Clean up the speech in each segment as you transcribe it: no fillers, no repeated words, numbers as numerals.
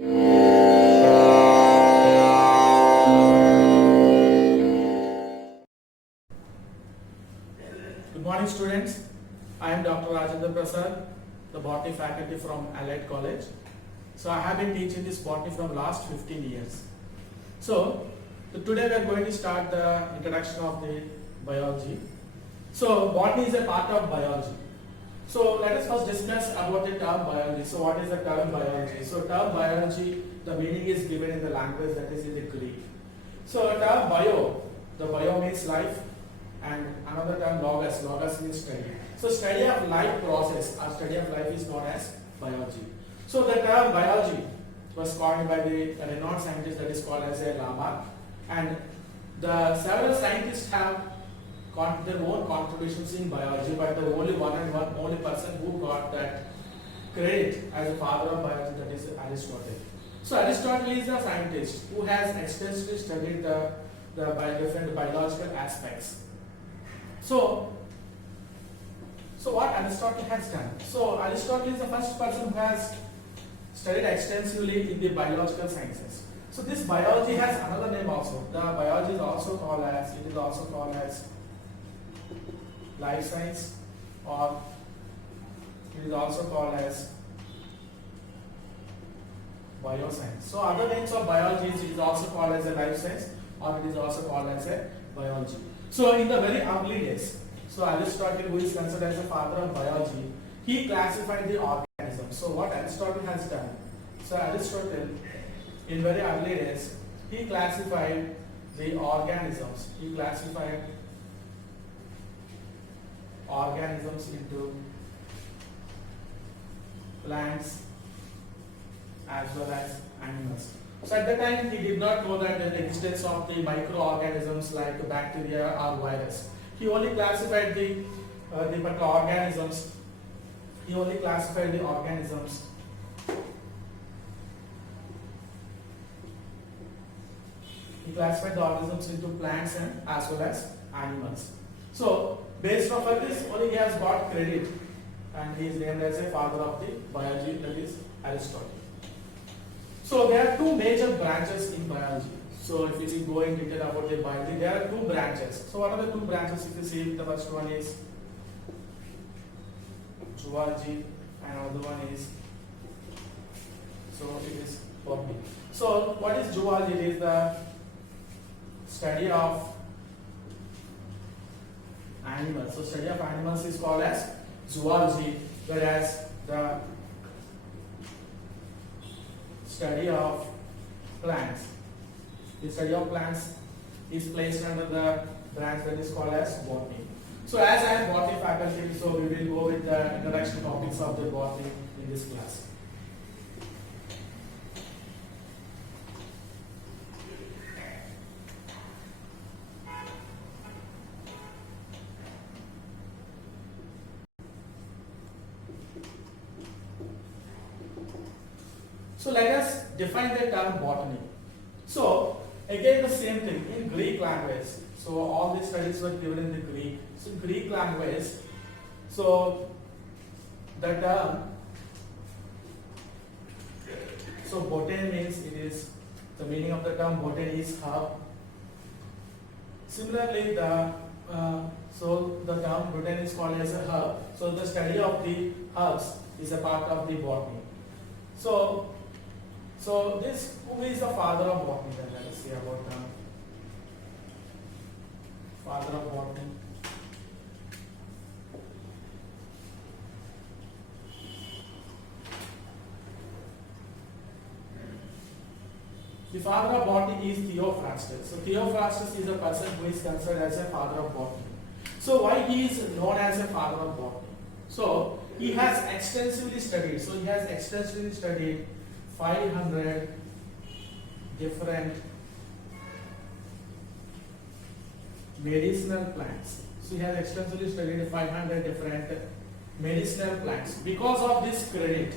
Good morning, students. I am Dr. Rajendra Prasad, the botany faculty from Allied College. So I have been teaching this botany from last 15 years. So today we are going to start the introduction of the biology. So botany is a part of biology. So let us first discuss about the term biology. So what is the term biology? So term biology, the meaning is given in the language, that is in the Greek. So term bio, the bio means life, and another term logos, logos means study. So study of life process or study of life is known as biology. So the term biology was coined by the renowned scientist that is called as a Lamarck, and the several scientists have got their own contributions in biology, but the only person who got that credit as a father of biology, that is Aristotle. So Aristotle is a scientist who has extensively studied the different biological aspects. So what Aristotle has done? So Aristotle is the first person who has studied extensively in the biological sciences. So this biology has another name also. The biology is also called as life science, or it is also called as bioscience. So other names of biology is also called as a life science, or it is also called as a biology. So in the very early days, so Aristotle, who is considered as the father of biology, he classified the organisms. So what Aristotle has done? So Aristotle, in very early days, he classified the organisms. He classified organisms into plants as well as animals. So at the time he did not know that the existence of the microorganisms like bacteria or virus. He only classified the particular organisms. He only classified the organisms into plants and as well as animals. So based on this, only he has got credit, and he is named as a father of the biology, that is Aristotle. So there are two major branches in biology. So if you go in detail about the biology, there are two branches. So what are the two branches? If you see, the first one is zoology, and another one is, so it is botany. So what is zoology? It is the study of animals. So study of animals is called as zoology, whereas the study of plants, the study of plants is placed under the branch that is called as botany. So as I am botany faculty, so we will go with the introduction topics of the botany in this class. So let us define the term botany. So again the same thing in Greek language. So all these studies were given in the Greek. So Greek language, so the term, so botany means it is, the meaning of the term botany is herb. Similarly so the term botany is called as a herb. So the study of the herbs is a part of the botany. So this, who is the father of botany? Then let us see about the father of botany. The father of botany is Theophrastus. So Theophrastus is a person who is considered as a father of botany. So why he is known as a father of botany? So he has extensively studied. So he has extensively studied 500 different medicinal plants. So he has extensively studied 500 different medicinal plants. Because of this credit,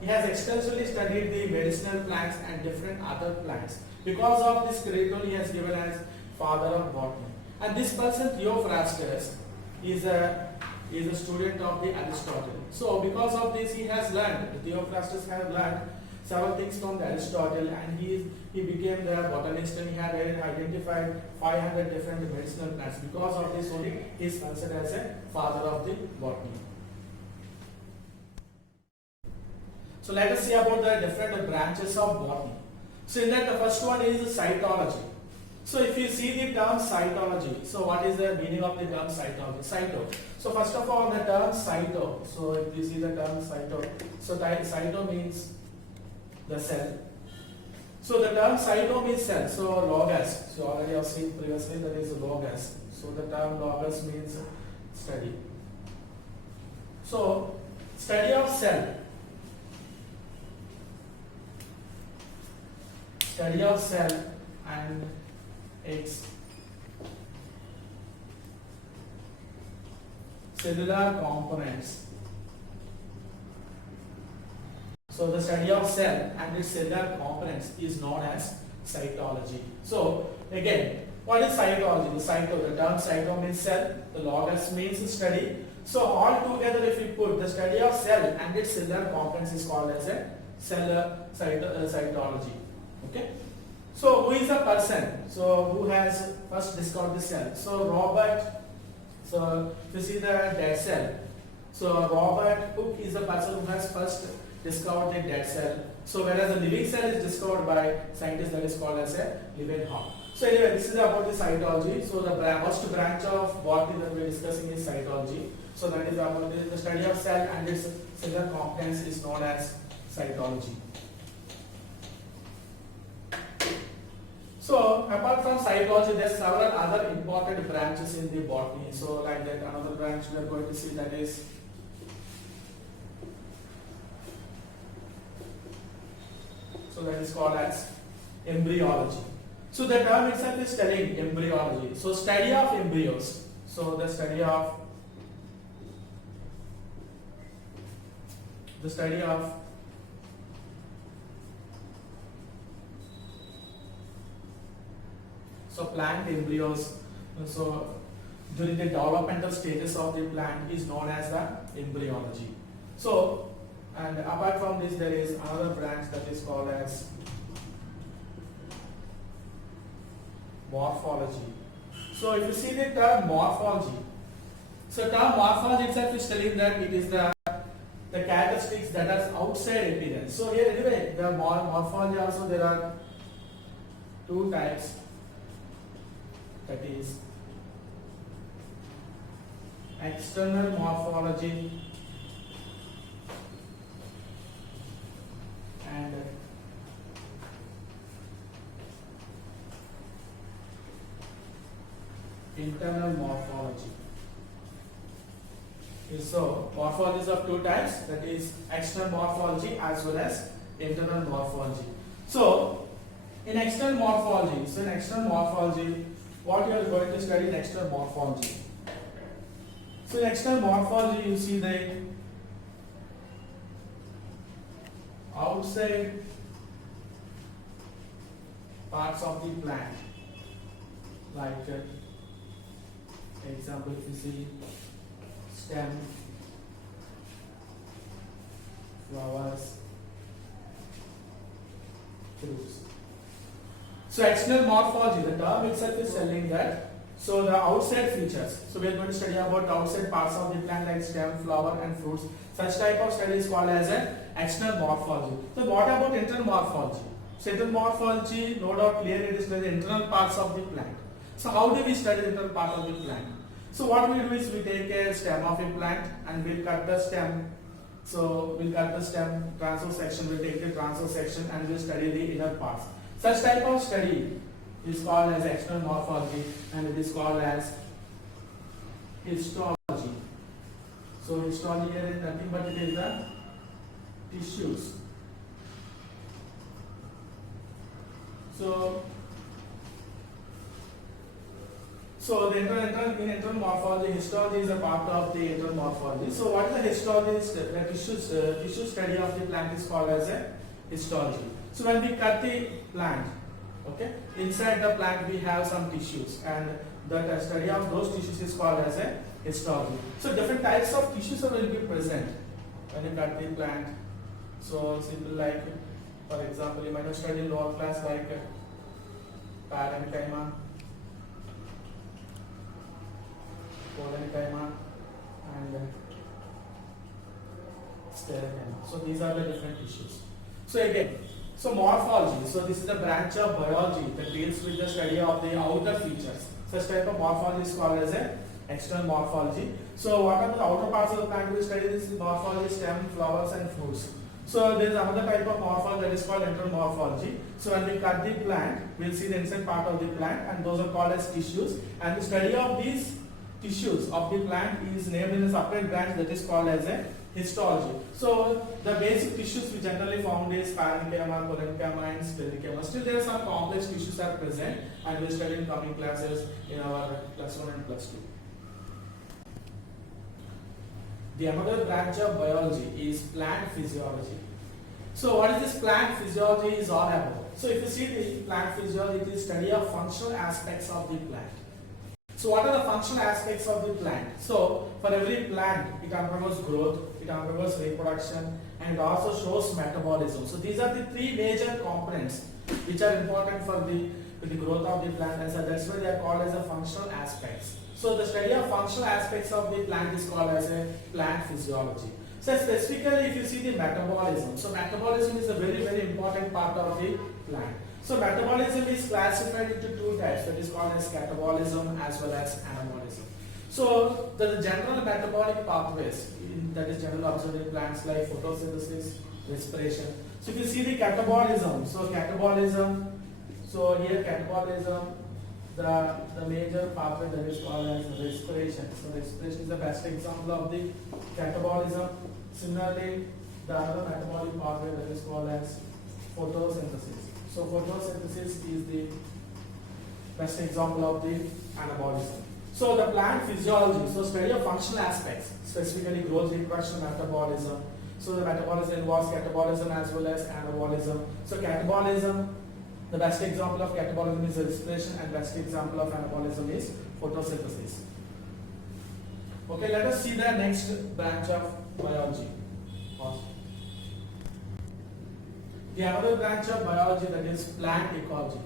he has extensively studied the medicinal plants and different other plants. Because of this credit, he has given as father of botany. And this person, Theophrastus, is a student of the Aristotle. So because of this, he has learned, Theophrastus has learned several things from the Aristotle, and he became the botanist, and he had identified 500 different medicinal plants. Because of this only, he is considered as a father of the botany. So let us see about the different branches of botany. So in that, the first one is cytology. So if you see the term cytology, so what is the meaning of the term cytology? Cyto. So first of all, the term cyto. So if you see the term cyto, so cyto means the cell. So the term cyto means cell. So logos. So already I have seen previously that is logos. So the term logos means study. So study of cell. Study of cell and its cellular components. So the study of cell and its cellular components is known as cytology. So again, what is cytology? The term cyto means cell, the logos means study. So all together, if you put the study of cell and its cellular components is called as a cytology. Okay. So who is the person? So who has first discovered the cell? So Robert. So if you see the dead cell. So Robert Hooke is the person who has first discovered the dead cell. So whereas the living cell is discovered by scientists, that is called as a Leeuwenhoek. So anyway, this is about the cytology. So the first branch of botany that we are discussing is cytology. So that is about the study of cell and its cellular components is known as cytology. So apart from cytology, there are several other important branches in the botany. So like that, another branch we are going to see, that is called as embryology. So the term itself is telling embryology. So study of embryos. So the study of plant embryos. So during the developmental stages of the plant is known as the embryology. So, and apart from this, there is another branch that is called as morphology. So if you see the term morphology, so term morphology itself is telling that it is the characteristics that are outside appearance. So here anyway, the morphology also there are two types, that is external morphology and internal morphology. So morphology is of two types, that is external morphology as well as internal morphology. So in external morphology, what you are going to study in external morphology. So in external morphology, you see the outside parts of the plant, like example, if you see stem, flowers, fruits. So external morphology, the term itself is telling that, so the outside features. So we are going to study about outside parts of the plant like stem, flower and fruits. Such type of study is called as an external morphology. So what about internal morphology? So internal morphology, no doubt clear, it is the internal parts of the plant. So how do we study the internal part of the plant? So what we do is we take a stem of a plant and we'll cut the stem. So we'll cut the stem transverse section, we'll take the transverse section and we'll study the inner parts. Such type of study is called as external morphology and it is called as histology. So histology here is nothing but it is the tissues. So the internal morphology, histology is a part of the internal morphology. So what is the histology? The tissue study of the plant is called as a histology. So when we cut the plant, okay, inside the plant we have some tissues, and the study of those tissues is called as a histology. So different types of tissues will be present when you cut the plant. So simple like For example, you might have studied in lower class like parenchyma, parenchyma, and sclerenchyma. So these are the different tissues. So again, so morphology. So this is the branch of biology that deals with the study of the outer features. Such type of morphology is called as a external morphology. So what are the outer parts of the plant we study? This is morphology, stem, flowers and fruits. So there is another type of morphology that is called internal morphology. So when we cut the plant, we will see the inside part of the plant, and those are called as tissues. And the study of these tissues of the plant is named in a separate branch that is called as a histology. So the basic tissues we generally found is parenchyma, parenchyma and sclerenchyma. Still there are some complex tissues are present, and we will study in coming classes in our +1 and +2. The another branch of biology is plant physiology. So what is this plant physiology is all about? So if you see the plant physiology, it is study of functional aspects of the plant. So what are the functional aspects of the plant? So for every plant, it undergoes growth, it undergoes reproduction, and it also shows metabolism. So these are the three major components which are important for the growth of the plant, and so that's why they are called as the functional aspects. So the study of functional aspects of the plant is called as a plant physiology. So specifically, if you see the metabolism, so metabolism is a very, very important part of the plant. So metabolism is classified into two types, that is called as catabolism as well as anabolism. So the general metabolic pathways that is generally observed in plants like photosynthesis, respiration. So if you see the catabolism, so here catabolism, the major pathway that is called as respiration. So respiration is the best example of the catabolism. Similarly, the other metabolic pathway that is called as photosynthesis. So photosynthesis is the best example of the anabolism. So the plant physiology, so study of functional aspects, specifically growth, reproduction, metabolism. So the metabolism involves catabolism as well as anabolism. So catabolism, the best example of catabolism is respiration, and best example of anabolism is photosynthesis. Okay, let us see the next branch of biology. The other branch of biology, that is plant ecology.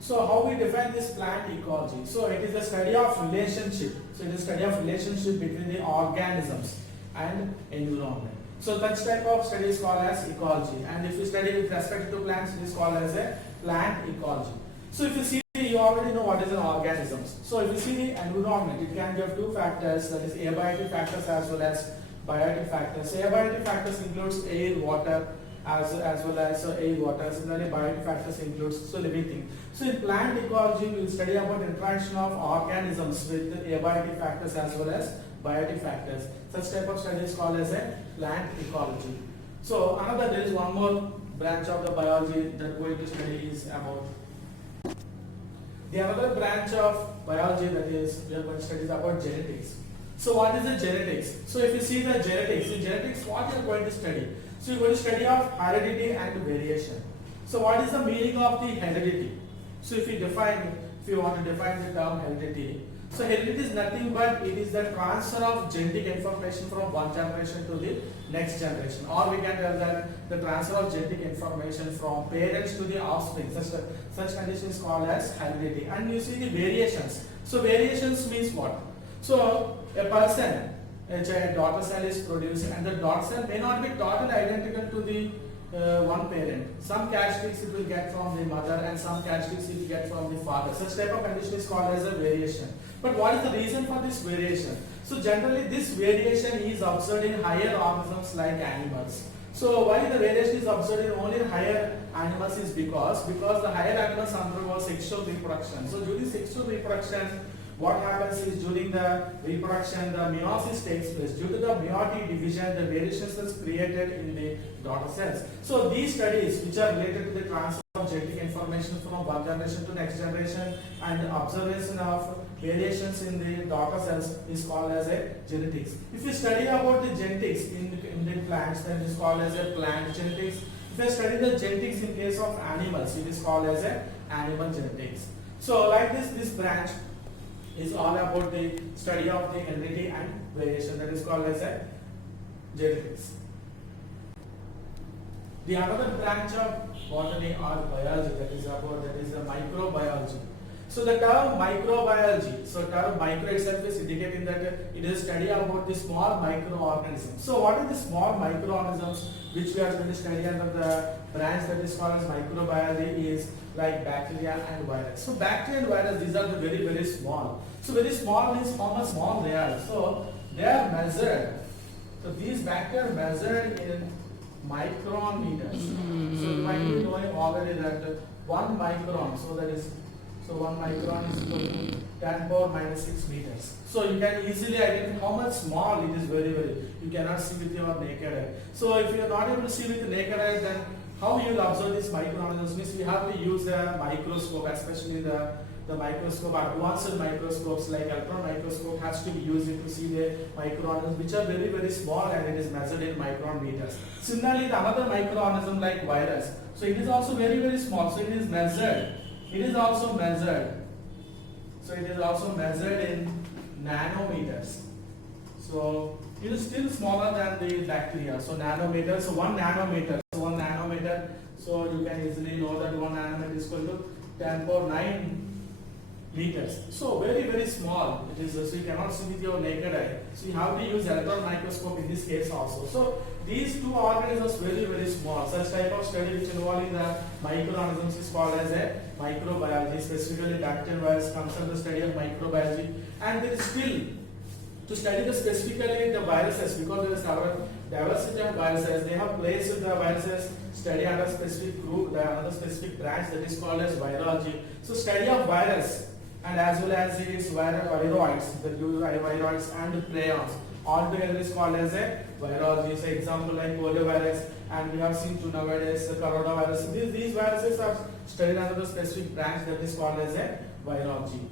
So how we define this plant ecology? So it is the study of relationship. So it is study of relationship between the organisms and environment. So such type of study is called as ecology. And if you study with respect to plants, it is called as a plant ecology. So if you see, you already know what is an organism. So if you see the environment, it can give two factors, that is abiotic factors as well as biotic factors. So abiotic factors includes air, water, as well as air, water. Similarly, biotic factors includes living thing. So in plant ecology, we will study about interaction of organisms with the abiotic factors as well as biotic factors. Such type of study is called as a plant ecology. So another, there is one more branch of the biology that we are going to study is about. The another branch of biology that is we are going to study is about genetics. So what is the genetics? So if you see the genetics, what you are going to study? So you are going to study of heredity and variation. So what is the meaning of the heredity? So if you want to define the term heredity, so heredity is nothing but it is the transfer of genetic information from one generation to the next generation, or we can tell that the transfer of genetic information from parents to the offspring. Such condition is called as heredity. And you see the variations. So variations means what? So a person, a child, daughter cell is produced, and the daughter cell may not be totally identical to the one parent. Some characteristics it will get from the mother, and some characteristics it will get from the father. Such type of condition is called as a variation. But what is the reason for this variation? So generally this variation is observed in higher organisms like animals. So why the variation is observed in only higher animals is because the higher animals undergo sexual reproduction. So during sexual reproduction, what happens is during the reproduction, the meiosis takes place. Due to the meiotic division, the variations is created in the daughter cells. So these studies, which are related to the transfer of genetic information from one generation to next generation and observation of variations in the daughter cells, is called as a genetics. If you study about the genetics in the plants, then it is called as a plant genetics. If you study the genetics in case of animals, it is called as a animal genetics. So like this branch is all about the study of the heredity and variation, that is called as a genetics. The another branch of botany or biology that is the microbiology. So the term microbiology, so term micro itself is indicating that it is a study about the small microorganisms. So what are the small microorganisms which we are going to study under the branch that is called as microbiology is like bacteria and virus. So bacteria and virus, these are the very small. So very small means how much small they are. So they are measured. So these bacteria are measured in micrometers. So you might be knowing already that 1 micron, so 1 micron is equal to 10 power minus 6 meters. So you can easily identify how much small it is very. You cannot see with your naked eye. So if you are not able to see with the naked eye, then how you will observe these microorganisms means we have to use a microscope, especially the microscope, advanced microscopes like electron microscope has to be used to see the microorganisms which are very small and it is measured in micrometers. Similarly, the another microorganism like virus, so it is also very small, so it is measured. It is also measured. So it is also measured in nanometers. So it is still smaller than the bacteria. So nanometers, so 1 nanometer. So you can easily know that 1 nanometer is equal to 10 power 9 meters. So very small it is, so you cannot see with your naked eye. So you have to use electron microscope in this case also. So these two organisms very small. Such type of study which involving the microorganisms is called as a microbiology. Specifically bacteria and virus comes under the study of microbiology. And there is still to study specifically the viruses, because there is our diversity of viruses. They have placed the viruses study under specific group, another specific branch that is called as virology. So study of virus and as well as its viroids, the viroids and prions, all together is called as a virology. So example like poliovirus, and we have seen to nowadays the coronavirus. These viruses are studied under the specific branch that is called as a virology.